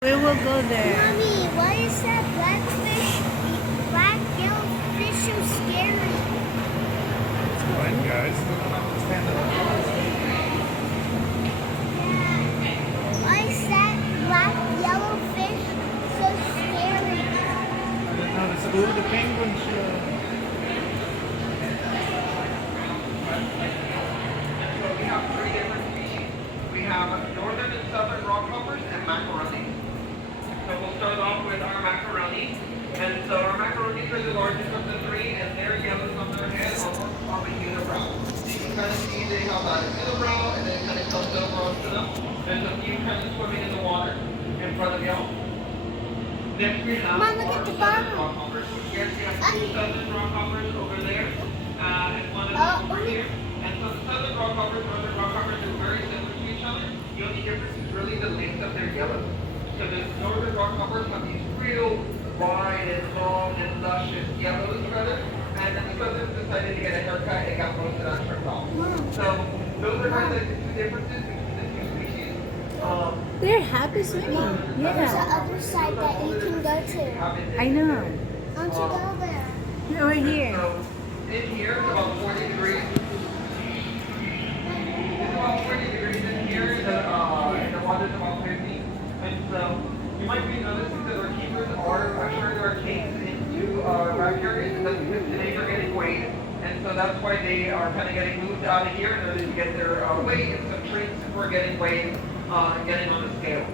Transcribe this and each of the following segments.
We will go there. Mommy, why is that black yellow fish so scary? Come on, guys. Stand up. Why is that black yellow fish so scary? I don't know. Let's go to the penguin show. So we have three different species. We have northern and southern rockhoppers and macaroni. So we'll start off with our macaroni. And so our macaronis are the largest of the three, and their yellows on their head are a unibrow. So you can kind of see they have that unibrow, and then it kind of comes over onto them. There's a few kind of swimming in the water in front of y'all. Next we have Mom, look our at the southern bottom. rockhoppers. Here we have two southern rockhoppers over there, and one of them over here. And so the southern rockhoppers, northern rockhoppers are very similar to each other. The only difference is really the length of their yellow. So the northern rockhoppers have these real wide and long and luscious yellows feathers, and then the southern decided to get a haircut and got most of that trimmed off. So those are kind of the two differences between the two species. They're happy swimming. There's the Yeah. other side that you can go to. I know. Why don't you go there? Over here. So in here it's about 40 degrees. It's about 40 degrees in here, and the water's about 50. And so you might be noticing that our keepers are pressuring our cages into rack areas, and that's because today they're getting weighed. And so that's why they are kind of getting moved out of here in order to get their weight and some treats for getting weighed and getting on the scale.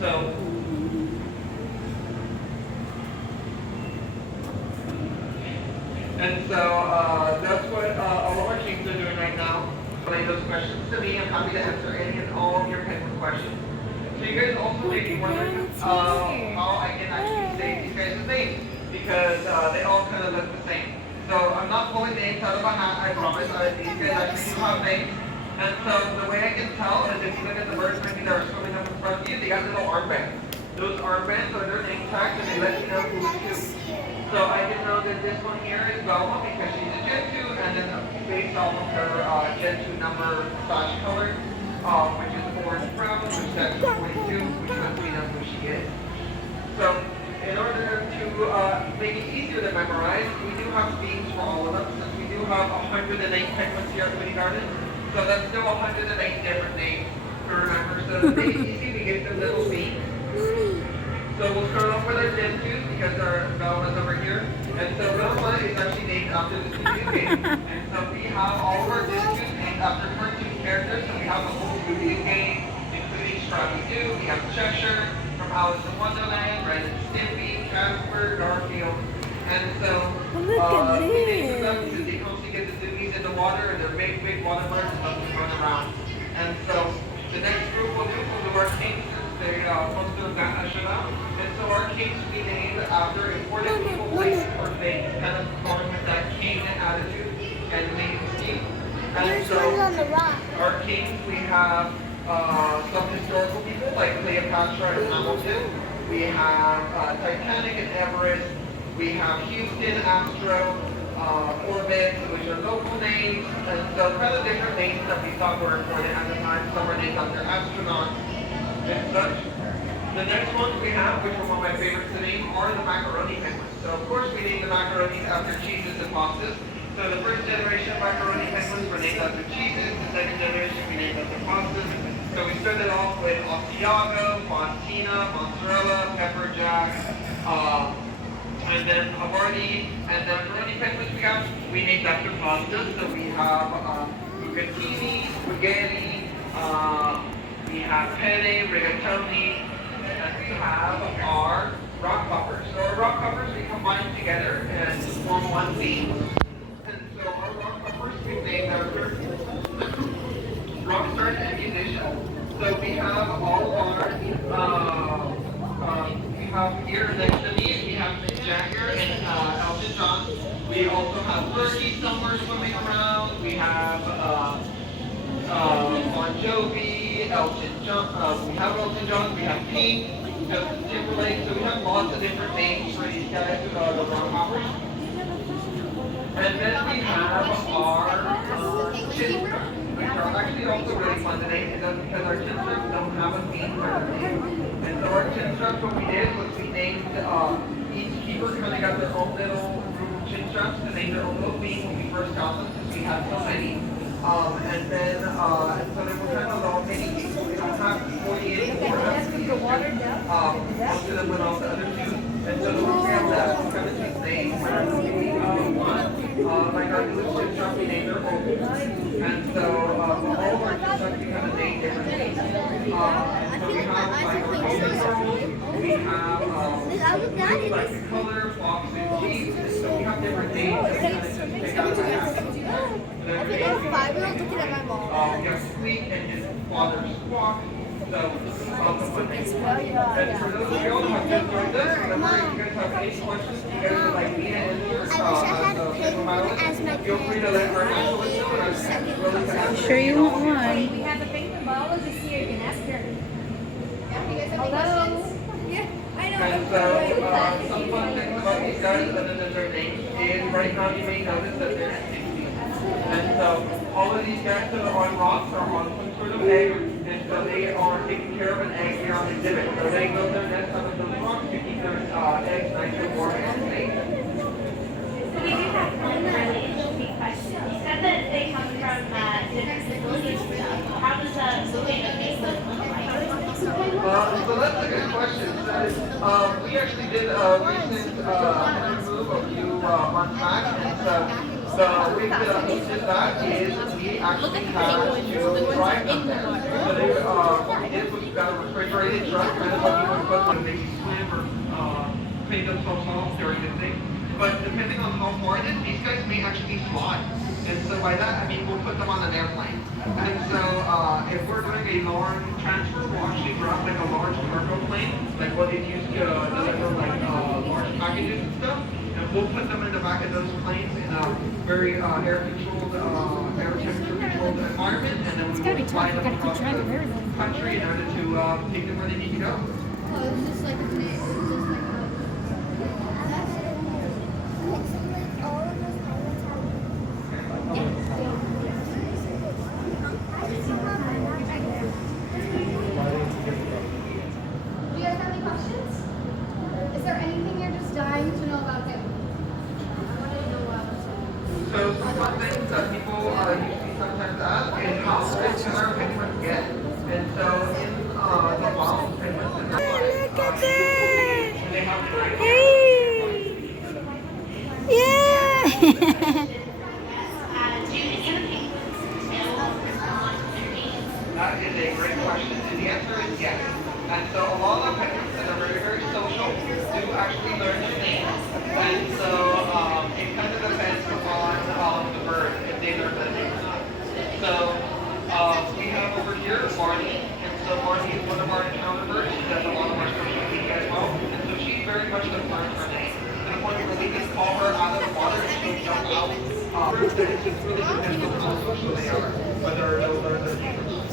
So And so that's what all of our teams are doing right now. Relay those questions to me. I'm happy to answer any and all of your penguin questions. So you guys also may be wondering how I can actually say these guys' names, because they all kind of look the same. So I'm not pulling names out of a hat, I promise. These guys actually do have names. And so the way I can tell is if you look at the birds maybe that are swimming up in front of you, they got little armbands. Those armbands are their name tags, and they let you know who's who. So I can know that this one here is Velma because she's a Gen 2, and then based off of her Gen 2 number / color, which is orange brown, which is actually 22, which lets me know who she is. So in order to make it easier to memorize, we do have themes for all of them, since we do have 108 penguins here at Moody Gardens. So that's still 108 different names to remember. So to make it easy, we give them little themes. So we'll start off with our Gen 2s because our Velma's over here. And so Velma is actually named after the Scooby-Doo game. And so we have all of our Gen 2s named after cartoon characters. So we have the whole Scooby-Doo game, including Scrappy-Doo, we have Cheshire, from Alice in Wonderland, Ren and Stimpy, Casper, Garfield. And so Look at we name them this. because they constantly get the zoomies in the water, and they're big, big water birds and love to run around. And so the next group we'll do our kings. They most of them got ushered out. And so our kings we named after important people, places, or things, kind of going with that king attitude and making scheme. And There's so one on the rock. our kings, we have some historical people like Cleopatra and Hamilton. We have Titanic and Everest. We have Houston, Astro, Orbit, which are local names. And so kind of different names that we thought were important at the time. Some are named after astronauts and such. The next ones we have, which are one of my favorites to name, are the macaroni penguins. So of course we named the macaronis after cheeses and pastas. So the first generation of macaroni penguins were named after cheeses. The second generation we named after pastas. So we started off with Asiago, Fontina, Mozzarella, Pepper Jack, and then Havarti, and the macaroni penguins we named after pastas. So we have bucatini, spaghetti, we have penne, rigatoni, and we have our rock hoppers. So our rock hoppers we combine together and form one theme. And so our rock hoppers we named after rock stars and musicians. So we have all of our, we have here next to me, we have Mick Jagger and Elton John. We also have Fergie somewhere swimming around. We have Bon Jovi, Elton John, we have Elton John, we have Pink, Justin Timberlake, so we have lots of different names for these guys, the rock hoppers. And then we have our chin straps, which are actually also really fun to name because our chin straps don't have a theme for them. And so our chin chin straps, what we did was we named each keeper kind of got their own little group of chin straps to name their own little theme when we first got them because we had so many. And then, so they were kind of all many. We don't have 48 more. Most of them went off the other two. And so the ones we have left, we kind of just named one. Like our newest chin strap, we named their own. And so all of our chin straps, we kind of named different things. So we have like our golden circles, we have like the color, blocks, and cheese. So we have different names that we kind of just pick out of the hat. I feel like a 5-year-old looking at my mom. You have Squeak and his father Squawk. So, and for those of y'all who have just joined us, remember if you guys have any questions, you guys would like me to answer. I wish I had a penguin as my Feel free to let her know. I'm sure you want one. We have a penguin biologist here. You can ask her. Hello. Yeah, I know. And so, some fun things about these guys, other than their names, is right now you may notice that they're 60. And so, all of these guys that are on rocks are on some sort of egg, and so they are taking care of an egg here on exhibit. So they build their nest on those rocks to keep their eggs nice and warm and safe. We do have one really interesting question. You said that they come from different facilities. How does moving a Facebook look like? So that's a good question. So, we actually did a recent move a few months back, and so the way that we did that is we actually had to drive them there. So they, what we did was we got a refrigerated truck, kind of like you would put when they swim or clean themselves off during the thing. But depending on how far it is, these guys may actually fly. And so by that, I mean, we'll put them on an airplane. And so if we're doing a large transfer, we'll actually drop like a large cargo plane, like what they use to deliver like large packages and stuff. And we'll put them in the back of those planes in a very air-controlled, air temperature-controlled environment. And then we will fly them across the country in order to take them where they need to go. Oh, it's just like Do you guys have any questions? Is there anything you're just dying to know about him? I want to know about So some fun things that people usually sometimes ask is how big can our penguins get? And so in the wild, penguins in the Look at that! they have the Hey! Yeah! Do any of the penguins tail respond to their names? That is a great question, and the answer is yes. And so a lot of penguins that are very, very social do actually learn their names. And so it kind of depends upon the bird if they learn their name or not. So we have over here Barney, and so Barney is one of our encounter birds. She does a lot of our social media as well, and so she's very much learned her name. To the point where we can call her out of the water and she'll jump out. It just really depends on how social they are, whether they'll learn their name or not.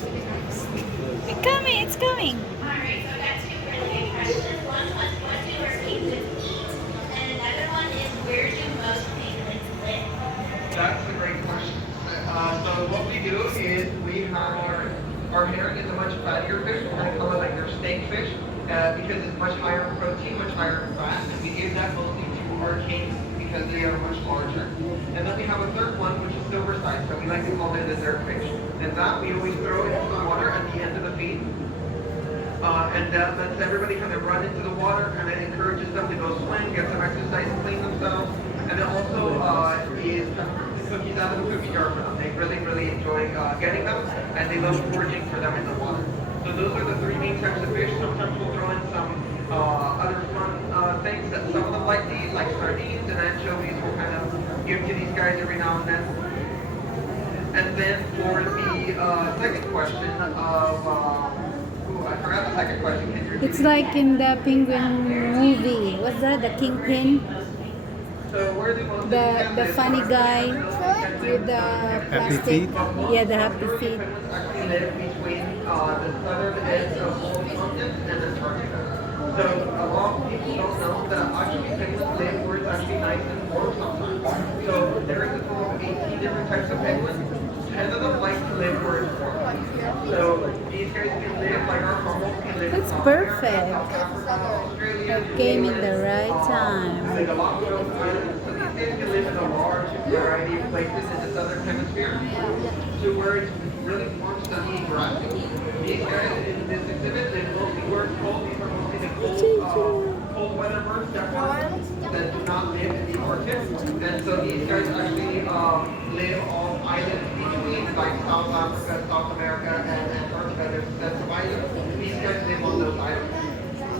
It's coming, it's coming. Alright, so I've got two really big questions. One was, what do our penguins eat? And another one is, where do most penguins live? That's a great question. So what we do is we have our herring is a much fattier fish. We're going to call it like their steak fish because it's much higher in protein, much higher in fat, and we give that mostly to our kings because they are much larger. And then we have a third one, which is silver side, so we like to call it a dessert fish. And that we always throw into the water at the end of the feed. And that lets everybody kind of run into the water, kind of encourages them to go swim, get some exercise, and clean themselves. And it also is cookies out of the cookie jar for them. They really, really enjoy getting them, and they love foraging for them in the water. So those are the three main types of fish. Sometimes we'll throw in some other fun things that some of them like to eat, like sardines and anchovies. We'll kind of give to these guys every now and then. And then for the second question of, I forgot the second question. Can you repeat It's it? like in the penguin movie. What's that? The Kingpin? So where do most of The funny guy with the Happy plastic. feet? Yeah, the happy feet. Penguins actually live between the southern edge of both continents and Antarctica. So a lot of people don't know that actually penguins live where it's actually nice and warm sometimes. So there is a total of 18 different types of penguins. 10 of them like to live where it's warm. So these guys can live like our humboldt can live in That's South perfect. I came in the right time. Like a lot of those islands, so these guys can live in a large variety of places in the southern hemisphere. To where it's really warm, sunny, and grassy. These guys in this exhibit, they mostly where it's cold. These are mostly the cold weather birds that do not live in the Arctic. And so these guys actually live on islands between like South Africa, South America, and Antarctica. There's sets of islands. These guys live on those islands.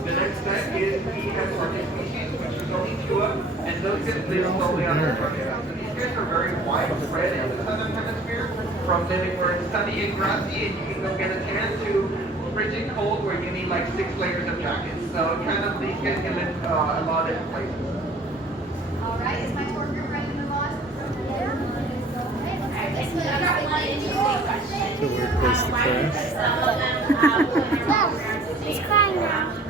The next set is the Antarctic species, which is only two of, and those guys live solely on Antarctica. So these guys are very widespread in the southern hemisphere, from living where it's sunny and grassy and you can go get a tan to frigid cold where you need like 6 layers of jackets. So kind of these guys can live a lot of different places. All right, is my tour group ready to move on? I got one interesting question. It's a weird place to Why do crash. some of them have He's crying now.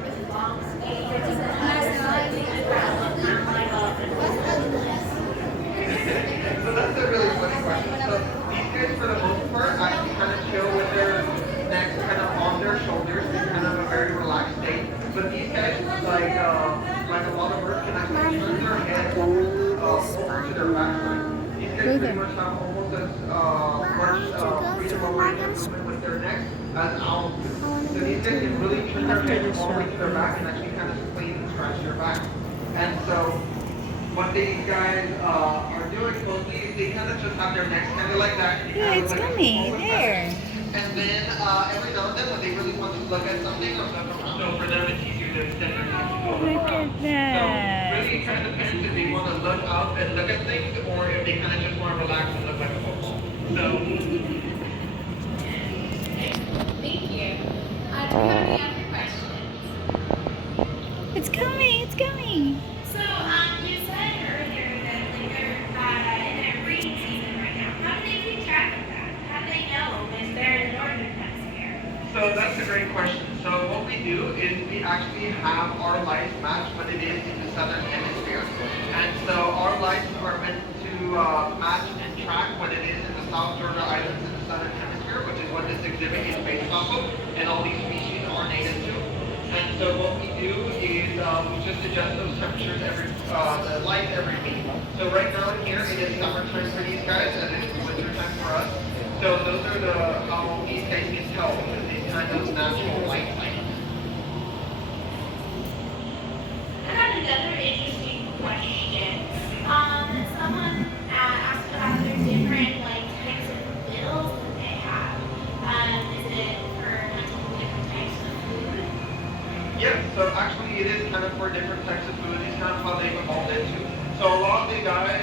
So that's a really funny question. So these guys, for the most part, actually kind of chill with their necks kind of on their shoulders in kind of a very relaxed state. But these guys, like a lot of birds, can actually turn their head over to their back. These guys pretty much have almost as much freedom of range of movement with their necks as owls do. So these guys can really turn their head all the way to their back and actually kind of spleen and scratch their back. And so what these guys are doing mostly is they kind of just have their necks kind of like that. Yeah, it's coming. There. And then every now and then when they really want to look at something or look around, so for them it's easier to extend their neck to go Look around. at that. So really it kind of depends if they want to look up and look at things or if they kind of just want to relax and look like a football. So Thank you. Do you have any other questions? It's coming. It's coming. So, you said earlier that like they're in their breeding season right now. How do they keep track of that? How do they know if they're in the northern hemisphere? So that's a great question. So what we do is we actually have our lights match what it is in the southern hemisphere. And so our lights are meant to match and track what it is in the South Georgia Islands in the southern hemisphere, which is what this exhibit is based off of, and all these species are native to. And so what we do is we just adjust those temperatures the light every week. So right now here it is summertime for these guys and it's wintertime for us. So those are how these guys can tell these kind of natural light cycles. I have another interesting question. Someone asked about the different like types of bills that they have. Is it for multiple different types of food? Yeah, so actually it is kind of for different types of food. It's kind of how they've evolved into. So a lot of the guys